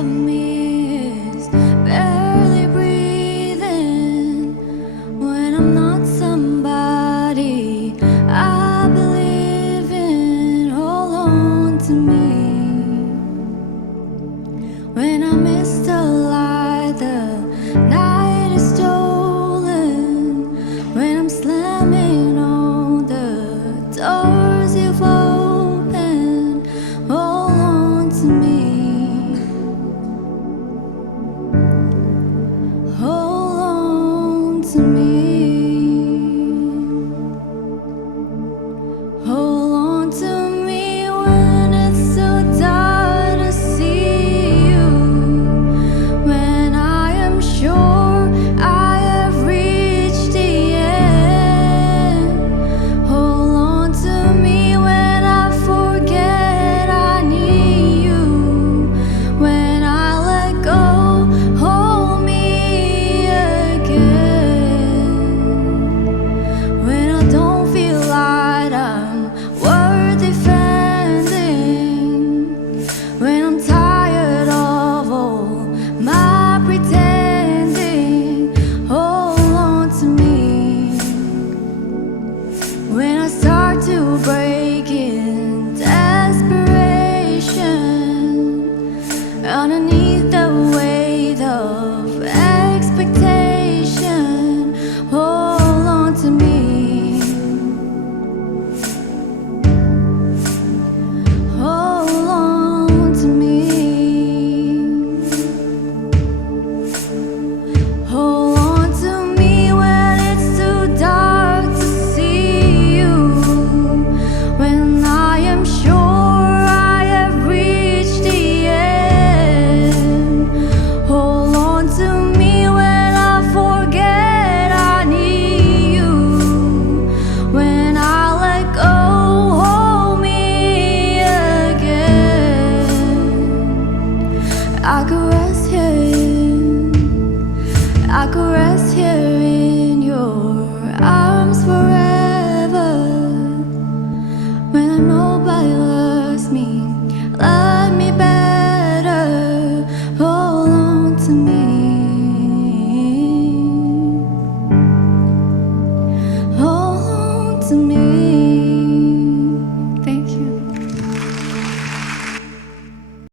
of me is barely breathing. When I'm not somebody I believe in, hold on to me. When I miss the light, the night is stolen. When I'm slamming all the doors you've opened, hold on to me. Hold on to me. Hold on to me when it's so dark to see you. When I am sure I have reached the end. Hold on to me when I forget I need you. When I let go, hold me again. When I don't feel like I'm worth defending. When I'm tired of all my pretending, hold on to me. When I start to break in desperation, underneath the weight of expectation, hold on to me. Hold on to me. Hold on to me when it's too dark to see you. When I am sure I have reached the end. Hold on to me when I forget I need you. When I let go, hold me again. I could rest here, I could rest here